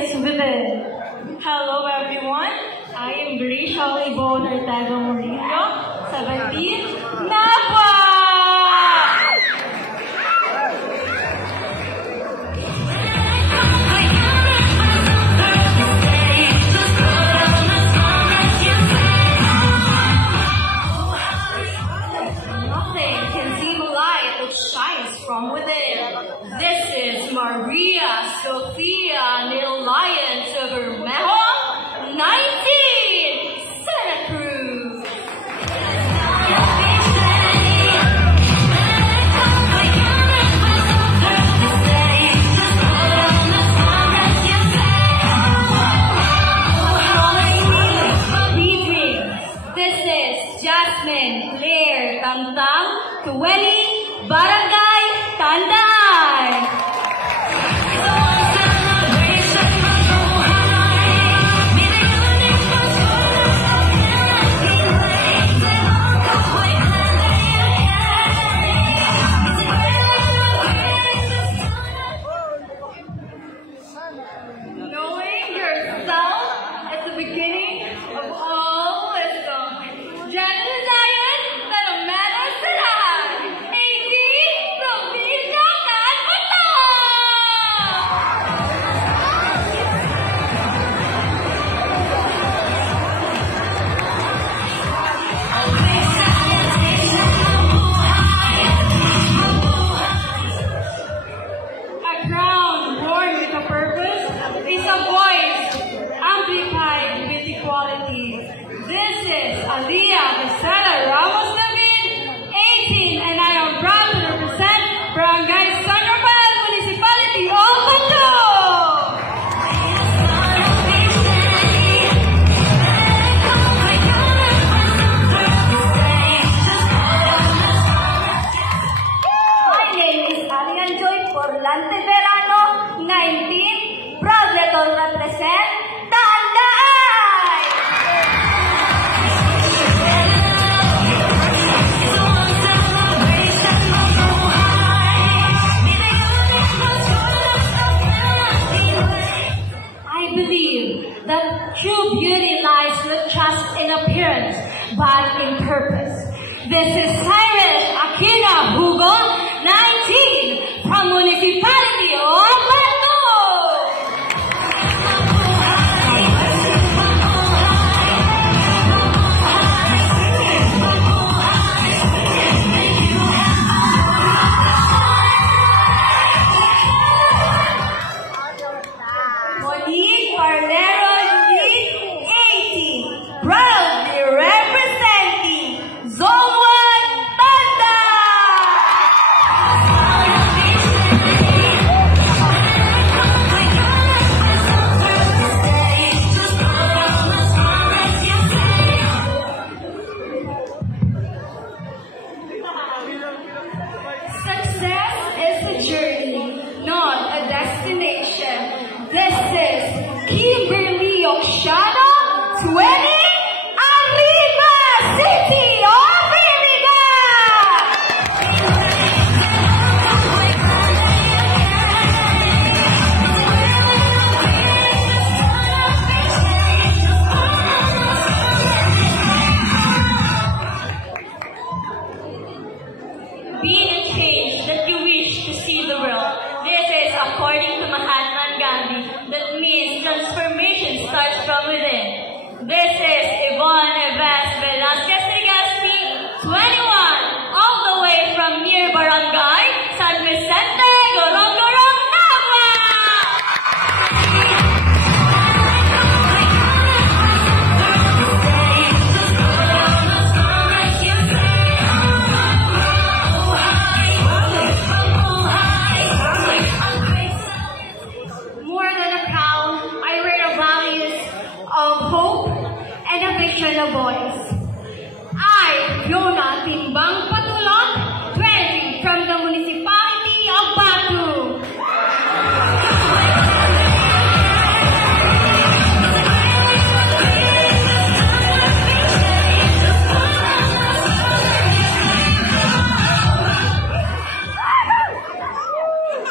is within. Hello everyone, I am Grace Holly-Bone Ortega Murillo, 17, Napa! Nothing can dim a light that shines from within. This is Maria Sophia Little Lions of Bermejo, 19, Santa Cruz. This is Jasmine Claire Tangtang, 20, Barangay Tanday. Knowing yourself at the beginning of all wisdom. Janice Lion, Tanamana Sarahan, AD, Provinsia Calcutta! A crown born with a purpose is a voice amplified with equality. This is Aliyah Becerra Ramos David, 18, and I am proud to represent Barangay San Rafael Municipality of Bato. My name is Arian Joy Porlante Verano, 19, proudly to represent Tanday. I believe that true beauty lies not just in appearance, but in purpose. This is Cyrus Aquina Hugo, 19, from Municipality of Bato. Monique Parlero Judith, 18, proudly representing Zone 1 Tanda. Success is a journey, not a destination. This is Kimberly Oxana, 20, Arriba City of Iriga. Be the change that you wish to see the world. This is according to Mahatma Gandhi. That means transformation starts from within. This is Yvonne Eves Velasquez Legazpi, 21, all the way from near Barangay San Vicente, Gorong-Gorong, Napa. More than a crown, I wear the values of hope and a vision of voice. I, Fiona Timbang Patulong, 20, from the Municipality of Batu.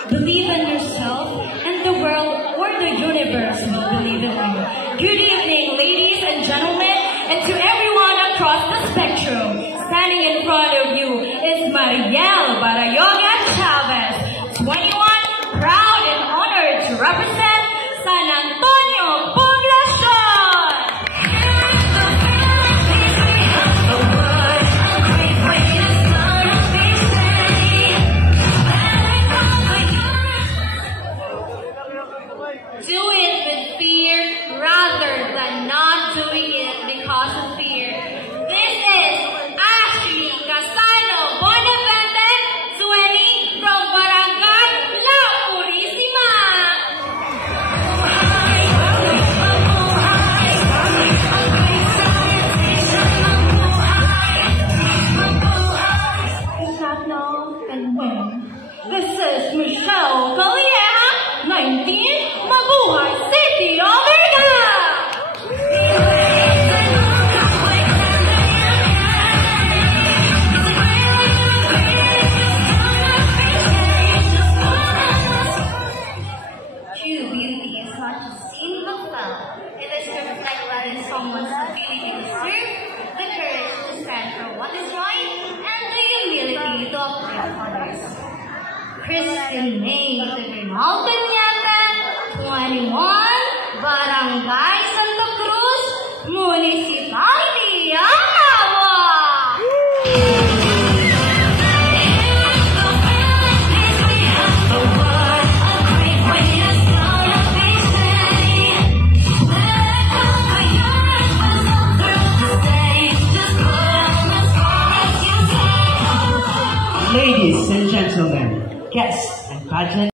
Believe in yourself and the world or the universe in someone's ability to serve, the courage to stand for what is right, and the humility to uplift others. Christine May Tabernal Cañata, 21, Barangay Santa Cruz, Municipality, Anawa! Ladies and gentlemen, guests and pageant